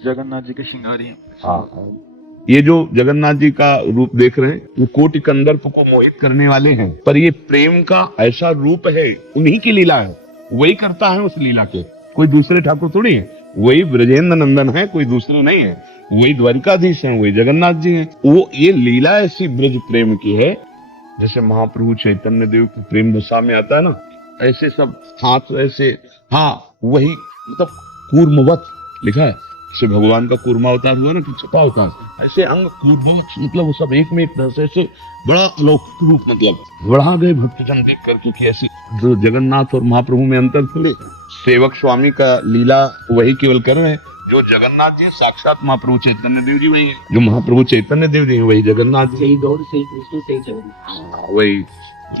जगन्नाथ जी के श्रृंगारी हैं। हाँ, ये जो जगन्नाथ जी का रूप देख रहे हैं, वो कोटि कंदर्प को मोहित करने वाले हैं, पर ये प्रेम का ऐसा रूप है, उन्हीं की लीला है, वही करता है उस लीला के, कोई दूसरे ठाकुर थोड़ी है, वही ब्रजेंद्र नंदन है, कोई दूसरे नहीं है, वही द्वारिकाधीश है, वही जगन्नाथ जी है। वो ये लीला ऐसी ब्रज प्रेम की है, जैसे महाप्रभु चैतन्य देव की प्रेम दशा में आता है ना, ऐसे सब हाथ ऐसे, हाँ वही, मतलब कूर्मवत लिखा है, जैसे भगवान का कूर्मा अवतार हुआ ना कि छपा अवतार, ऐसे अंग कूर्मवत, मतलब वो सब एक में एक तरह से ऐसे बड़ा अलौकिक रूप, मतलब बढ़ा गए भक्तजन देख कर, क्योंकि ऐसी जो जगन्नाथ और महाप्रभु में अंतर थोड़े, सेवक स्वामी का लीला वही केवल कर रहे हैं, जो जगन्नाथ जी साक्षात महाप्रभु चैतन्य देव जी वही है, जो महाप्रभु चैतन्य देव जी है वही जगन्नाथ जी, सही गौर सही कृष्ण सही जगन्नाथ, वही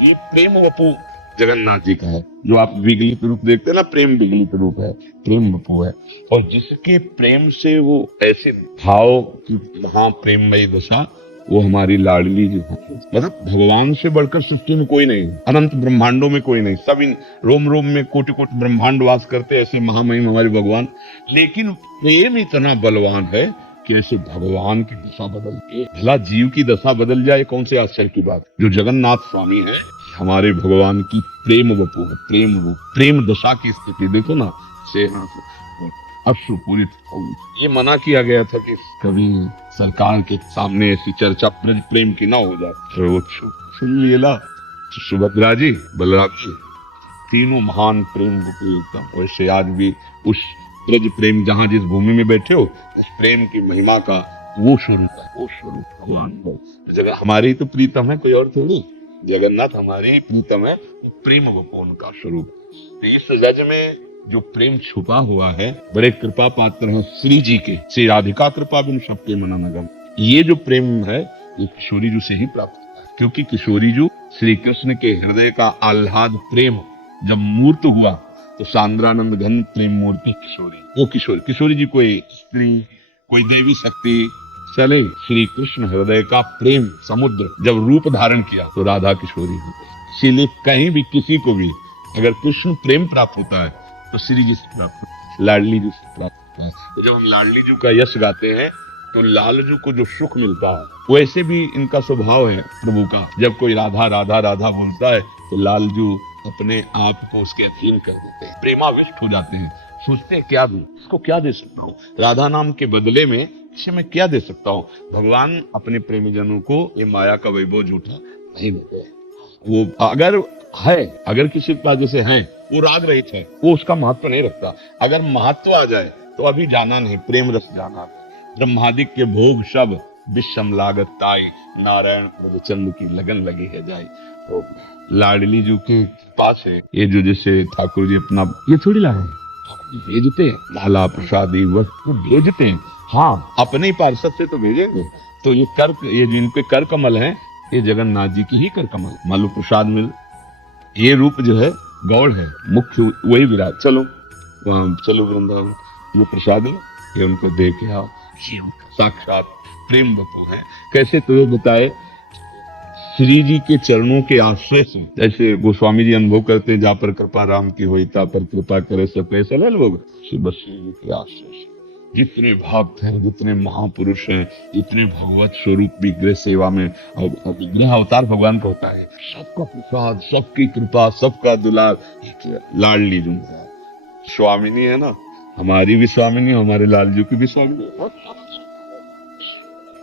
ये प्रेम वपु जगन्नाथ जी का है। जो आप विगलित रूप देखते हैं ना, प्रेम विगलित रूप है, प्रेम वपु है, और जिसके प्रेम से वो ऐसे भाव की महाप्रेममयी दशा, वो हमारी लाडली जी है। मतलब भगवान से बढ़कर सृष्टि में कोई नहीं, अनंत ब्रह्मांडों में कोई नहीं, सब इन रोम रोम में कोटि कोटि ब्रह्मांड वास करते, ऐसे महामहिम हमारे भगवान, लेकिन प्रेम इतना बलवान है कि ऐसे भगवान की दशा बदल के, भला जीव की दशा बदल जाए, कौन से आश्चर्य की बात। जो जगन्नाथ स्वामी है हमारे भगवान की प्रेम वपु है, प्रेम रूप, प्रेम दशा की स्थिति देखो ना, से अश्रुपूरित। ये मना किया गया था कि कभी सरकार के सामने ऐसी चर्चा प्रेम की ना हो जाए, तो वो सुन लिया सुभद्रा जी, बलराम जी, तीनों महान प्रेम वपु एकदम। वैसे आज भी उस ब्रज प्रेम, जहां जिस भूमि में बैठे हो, उस प्रेम की महिमा का वो स्वरूप है, वो स्वरूप भगवान है। जगह हमारी तो प्रीतम है, कोई और थोड़ी, जगन्नाथ हमारे ही प्रीतम है, प्रेम वपु उनका स्वरूप। तो इस रज में जो प्रेम छुपा हुआ है, बड़े कृपा पात्र हैं श्री जी के, श्री राधिका कृपा बिन सबके मना नगम। ये जो प्रेम है, ये किशोरी जी से ही प्राप्त होता है, क्योंकि किशोरी जी श्री कृष्ण के हृदय का आह्लाद प्रेम जब मूर्त हुआ, तो सांद्रानंद घन प्रेम मूर्ति किशोरी, वो किशोरी, किशोरी जी कोई स्त्री, कोई देवी शक्ति, चले श्री कृष्ण हृदय का प्रेम समुद्र जब रूप धारण किया, तो राधा किशोरी हुई। इसीलिए कहीं भी किसी को भी अगर कृष्ण प्रेम प्राप्त होता है, तो श्री जी से प्राप्त होता है, लाडली जी से प्राप्त होता है। तो जब हम लाडली जी का यश गाते हैं, तो लालजू को जो सुख मिलता है, वैसे भी इनका स्वभाव है प्रभु का, जब कोई राधा राधा राधा बोलता है, तो लालजू अपने आप को उसके अधीन कर देते हैं, प्रेमाविष्ट हो जाते हैं, सोचते हैं क्या दूं, इसको क्या दे सकता हूँ, राधा नाम के बदले में इसे मैं क्या दे सकता हूँ। भगवान अपने प्रेमी जनों को ये माया का वैभव झूठा नहीं देते। वो अगर है, अगर किसी के पास जैसे है, वो राग रहित है, वो उसका महत्व नहीं रखता। अगर महत्व आ जाए तो अभी जाना नहीं, प्रेम रस जाना। ब्रह्मादिक के भोग सब विषम लागत ताई, नारायण प्रभुचंद की लगन लगी है जाए। तो लाडली जी के पास है ये, जो जैसे ठाकुर जी अपना ये थोड़ी लाए भेजते हैं, लाला प्रसादी वस्तु भेजते हैं, हाँ अपने पार्षद से तो भेजेंगे। तो ये कर, ये जिनके कर कमल हैं, ये जगन्नाथ जी की ही कर कमल, मालू प्रसाद मिल, ये रूप जो है गौड़ है, मुख्य वही विराट। चलो वहां चलो वृंदावन, ये प्रसाद है, ये उनको दे के आओ, ये साक्षात प्रेम वपु है। कैसे तो ये बताए, श्री जी के चरणों के आश्रय से, जैसे गोस्वामी जी अनुभव करते, जा पर कृपा राम की होई, ता पर कृपा करे सब कैसे लोग, बस श्री जी के आश्रय से जितने भक्त हैं, जितने महापुरुष हैं, इतने भगवत स्वरूप विग्रह सेवा में, और विग्रह अवतार भगवान का होता है, सबका प्रसाद, सबकी कृपा, सबका दुलार लाडली जी स्वामिनी है ना, हमारी भी स्वामिनी, हमारे लालजू की भी स्वामिनी।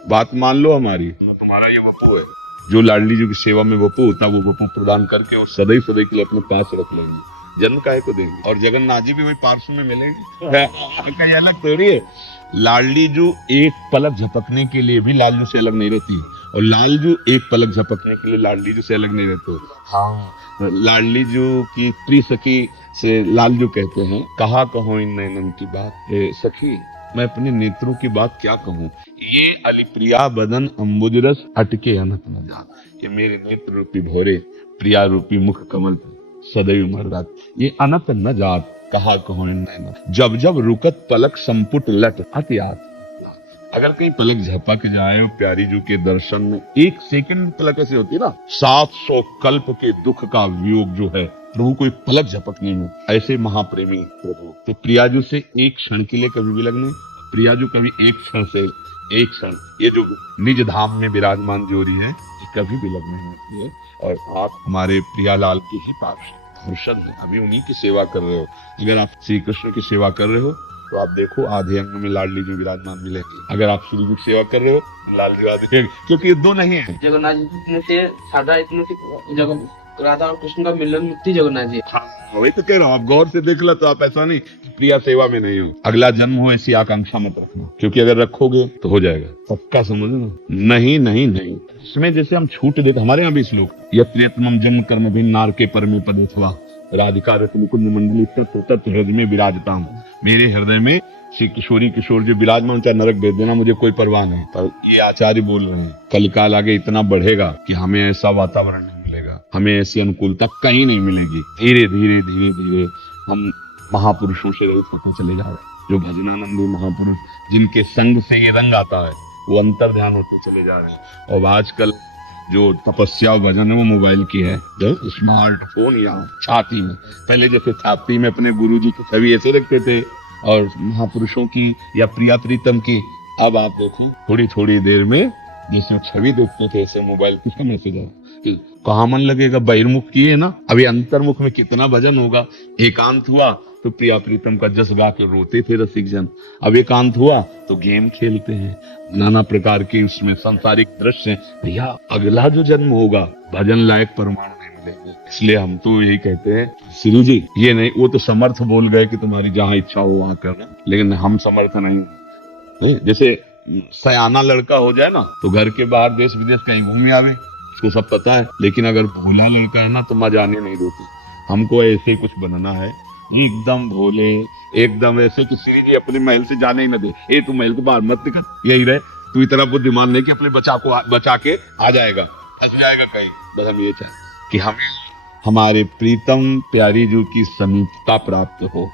बात मान लो हमारी, तुम्हारा ये वपु है। जो लाडली जी की सेवा में वपु होता, वो वपु प्रदान करके वो सदैव सदैव के लिए अपने पास रख लेंगे, जन्म काहे को देंगे। और जगन्नाथ जी भी वही पार्श्व में मिलेंगे, कहीं अलग थोड़ी है। लाडली जू एक पलक झपकने के लिए भी लालजू से अलग नहीं रहती, और लालजू एक पलक झपकने के लिए लाडली जू से अलग नहीं रहते। हाँ, लाडली जू की प्रिय सखी से लालजू कहते हैं, कहा कहो इन नैनन की बात, सखी मैं अपने नेत्रों की बात क्या कहूँ, ये अलिप्रिया बदन अम्बुजरस अटके अनक न जात। ये मेरे नेत्र रूपी भोरे, प्रिया रूपी मुख कमल सदैव मर्दात, ये अनक न जात, कहा कहो इन नैनन। जब जब रुकत पलक संपुट लट अतियात। अगर कहीं पलक झपक जाए प्यारी जू के दर्शन में, एक सेकंड पलक ऐसी होती है ना, 700 कल्प के दुख का वियोग जो है प्रभु को एक पलक झपकने में, ऐसे महाप्रेमी प्रभु। तो प्रियाजू से एक क्षण के लिए कभी भी लग नहीं, प्रिया जो कभी एक क्षण ये जो निज धाम में विराजमान जोड़ी है ये कभी विलग नहीं होती है। और आप हमारे प्रियालाल के ही पार्षद हैं, अभी उन्हीं की सेवा कर रहे हो। अगर आप श्री कृष्ण की सेवा कर रहे हो तो आप देखो आधे अंग में लाडली जो विराजमान मिलेगी। अगर आप श्री जी की सेवा कर रहे हो लाल जी आधे, क्योंकि ये दो नहीं है। जगन्नाथ जी से सादा इतने से जगह राधा और कृष्ण का मिलन मुक्ति जगन्नाथ जी। हाँ वही तो कह रहा हूँ, आप गौर से देख लो तो आप ऐसा नहीं कि प्रिया सेवा में नहीं हो, अगला जन्म हो ऐसी आकांक्षा मत रखना, क्योंकि अगर रखोगे तो हो जाएगा पक्का, समझना। नहीं नहीं नहीं, इसमें जैसे हम छूट देते, हमारे यहाँ भी श्लोक यत्र यत्मम जन्म कर्म भिन्न नार के परमे पदे थवा राधिका रत्न मुकुंद मंडली तत्व तत्व हृदय में विराजता हूँ। मेरे हृदय में श्री किशोरी किशोर जो विराजमान, चाहे नरक भेज देना, मुझे कोई परवाह नहीं। पर ये आचार्य बोल रहे हैं कलिकाल आगे इतना बढ़ेगा कि हमें ऐसा वातावरण नहीं मिलेगा, हमें ऐसी अनुकूलता कहीं नहीं मिलेगी। धीरे धीरे धीरे धीरे हम महापुरुषों से रहित होते चले जा रहे हैं। जो भजनानंदी महापुरुष जिनके संग से ये रंग आता है वो अंतर ध्यान होते चले जा रहे हैं। और आजकल जो तपस्या भजन है वो मोबाइल की है, जो स्मार्टफोन या छाती में, पहले जैसे छाती में अपने गुरु जी की छवि ऐसे रखते थे और महापुरुषों की या प्रिया प्रीतम की, अब आप देखो थोड़ी थोड़ी देर में जैसे छवि देखते थे ऐसे मोबाइल किसका मैसेज है, कहाँ मन लगेगा। बहिर्मुख किए ना, अभी अंतर्मुख में कितना भजन होगा। एकांत हुआ तो प्रिया प्रीतम का जस गा के रोते थे रसिक जन, अब एकांत हुआ तो गेम खेलते हैं, नाना प्रकार के उसमें सांसारिक दृश्य। भैया अगला जो जन्म होगा भजन लायक परमाणु नहीं मिलेंगे। इसलिए हम तो यही कहते हैं श्री जी ये नहीं, वो तो समर्थ बोल गए कि तुम्हारी जहां इच्छा हो वहां करना, लेकिन हम समर्थ नहीं। जैसे सयाना लड़का हो जाए ना तो घर के बाहर देश विदेश कहीं घूमे आवे, उसको सब पता है। लेकिन अगर भोला लड़का है ना तो माँ जाने नहीं देती। हमको ऐसे कुछ बनना है, एकदम भोले, एकदम ऐसे कि श्री जी अपने महल से जाने ही न दे। ए तू महल के बाहर मत निकल, यही रहे, तू इतना बुद्धिमान नहीं कि अपने बचा के आ जाएगा, फंस जाएगा कहीं। बस हम ये चाहे कि हमें हमारे प्रीतम प्यारी जी की समीपता प्राप्त हो।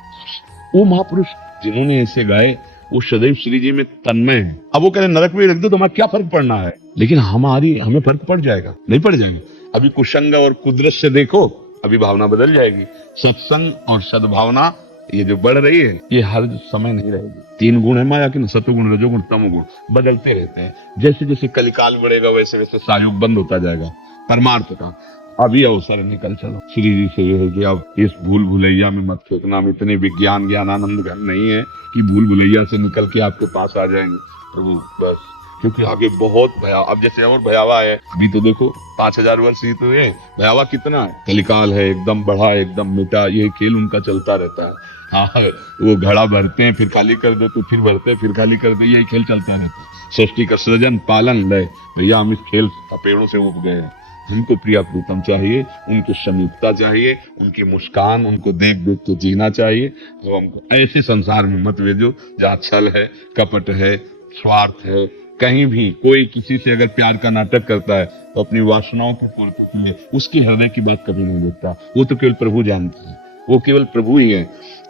वो महापुरुष जिन्होंने ऐसे गाए वो सदैव श्री जी में तन्मय है। अब वो कह रहे नरक में रख दो तो हमें क्या फर्क पड़ना है, लेकिन हमें फर्क पड़ जाएगा, नहीं पड़ जाएगा। अभी कुसंग और कुदरत से देखो, अभी भावना बदल जाएगी। सत्संग और सद्भावना ये जो बढ़ रही है ये हर समय नहीं रहेगी। 3 गुण है माया के, सतोगुण रजोगुण तमोगुण, बदलते रहते हैं। जैसे जैसे कलिकाल बढ़ेगा वैसे वैसे सायुग बंद होता जाएगा परमार्थ का। अभी अवसर निकल चलो। श्री जी से ये है कि अब इस भूल भुलैया में मत फेंकना। हम इतने विज्ञान ज्ञानानंद घन नहीं है कि भूल भुलैया से निकल के आपके पास आ जाएंगे प्रभु, बस। क्योंकि आगे बहुत अब जैसे और भयावा है। अभी तो देखो 5000 वर्ष ही तो है, भयावा कितना है। कलिकाल है, एकदम बढ़ा एकदम मिटा, ये खेल उनका चलता रहता है। हाँ, वो घड़ा भरते हैं फिर खाली कर देते, फिर भरते हैं फिर खाली कर दे, यही खेल चलता रहता है। सृष्टि का सृजन पालन लय, भैया हम इस खेल पेड़ों से उग गए हैं। हमको प्रिया प्रीतम चाहिए, उनकी समीपता चाहिए, उनकी मुस्कान, उनको देख देख के जीना चाहिए। तो हमको ऐसे संसार में मत भेजो जहाँ छल है, कपट है, स्वार्थ है। कहीं भी कोई किसी से अगर प्यार का नाटक करता है तो अपनी वासनाओं की पूर्ति के लिए उसके हृदय की बात कभी नहीं देखता। वो तो केवल प्रभु जानते हैं, वो केवल प्रभु ही है।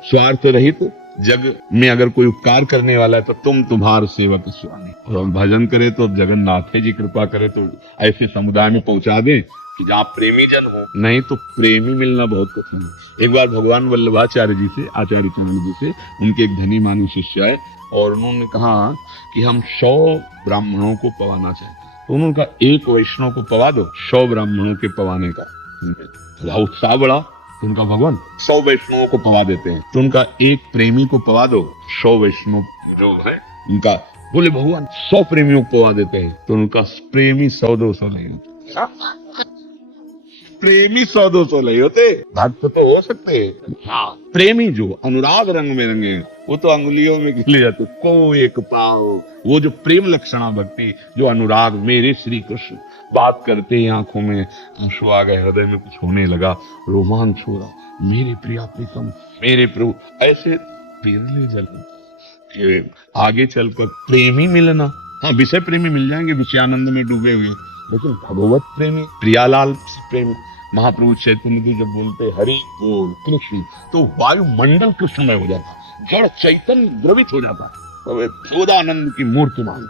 स्वार्थ रहित जग में अगर कोई उपकार करने वाला है तो तुम्हार सेवक स्वामी। और हम भजन करें तो जगन्नाथ जी कृपा करे तो ऐसे समुदाय में पहुंचा दें कि जहाँ प्रेमी जन हो, नहीं तो प्रेमी मिलना बहुत कठिन है। एक बार भगवान वल्लभाचार्य जी से, आचार्य चरण जी से, उनके एक धनी मानी शिष्य है और उन्होंने कहा कि हम 100 ब्राह्मणों को पवाना चाहते हैं। तो उन्होंने कहा 1 वैष्णव को पवा दो, 100 ब्राह्मणों के पवाने का उत्साह बढ़ा। तो उनका भगवान 100 वैष्णवों को पवा देते हैं। तो उनका 1 प्रेमी को पवा दो, 100 वैष्णव जो है उनका, बोले भगवान 100 प्रेमियों को पवा देते हैं। तो उनका प्रेमी 100-200 नहीं होते, प्रेमी 100-200 नहीं होते, भक्त तो हो सकते हैं। हाँ, प्रेमी जो अनुराग रंग में रंगे वो तो अंगुलियों में गिले जाते। को एक पाओ, वो जो प्रेम लक्षणा भक्ति, जो अनुराग, मेरे श्री कृष्ण, बात करते ही आंखों में आंसू आ गए, हृदय में कुछ होने लगा, रोमांच हो रहा, मेरे प्रिया प्रीतम, मेरे प्रभु। ऐसे बिरले जल आगे चलकर प्रेमी मिलना, हाँ विषय प्रेमी मिल जाएंगे विषयानंद में डूबे हुए, लेकिन भगवत प्रेमी, प्रियालाल प्रेमी, महाप्रभु चैतन्य जी जब बोलते हरि बोल कृष्ण तो वायुमंडल कृष्णमय हो जाता, जड़ चैतन्य द्रवित हो जाता है, शोधानंद की मूर्ति मान।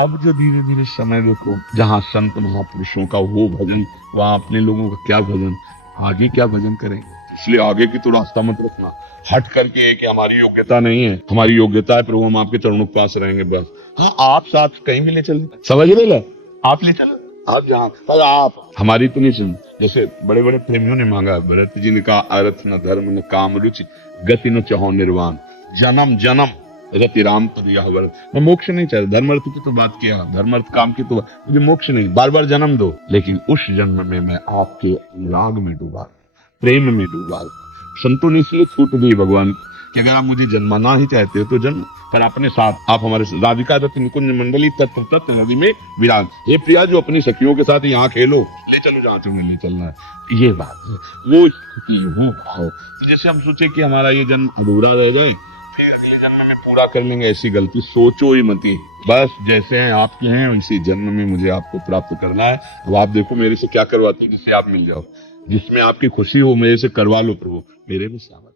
अब जो धीरे धीरे समय देखो, जहाँ संत महापुरुषों का वो भजन, वहां अपने लोगों का क्या भजन, आगे क्या भजन करेंगे। इसलिए आगे की तो रास्ता मत रखना हट करके कि हमारी योग्यता नहीं है, हमारी योग्यता है प्रभु हम आपके चरणों के पास रहेंगे बस। हाँ आप साथ कहीं भी ले चलो, समझ रहे ला, आप ले चलो, आप जहाँ पर आप हमारी तो नहीं सुन। जैसे बड़े बड़े प्रेमियों ने मांगा, भरत जी ने कहा अर्थ न धर्म न काम रुचि गति न चाहो निर्वाण, जन्म जन्म रति राम पर यह व्रत। मैं मोक्ष नहीं चाहता, धर्म अर्थ की तो बात किया, धर्म अर्थ काम की तो मुझे मोक्ष नहीं, बार बार जन्म दो, लेकिन उस जन्म में मैं आपके अनुराग में डूबा, प्रेम में डूबा। संतों ने इसलिए छूट दी भगवान कि अगर आप मुझे जन्माना ही चाहते हो तो जन्म, पर अपने साथ आप हमारे राधिका रत्न निकुंज मंडली तत्व तत्व नदी में विराज। ये प्रिया जो अपनी सखियों के साथ यहाँ खेलो, ले चलो जहाँ तुम्हें ले चलना है, ये बात है, वो स्थिति वो भाव। तो जैसे हम सोचे कि हमारा ये जन्म अधूरा रह जाए फिर अगले जन्म में पूरा कर लेंगे, ऐसी गलती सोचो ही मती। बस जैसे हैं आपके हैं इसी जन्म में मुझे आपको प्राप्त करना है। अब आप देखो मेरे से क्या करवाते हैं जिससे आप मिल जाओ, जिसमें आपकी खुशी हो मेरे से करवा लो प्रभु, मेरे में सामर्थ्य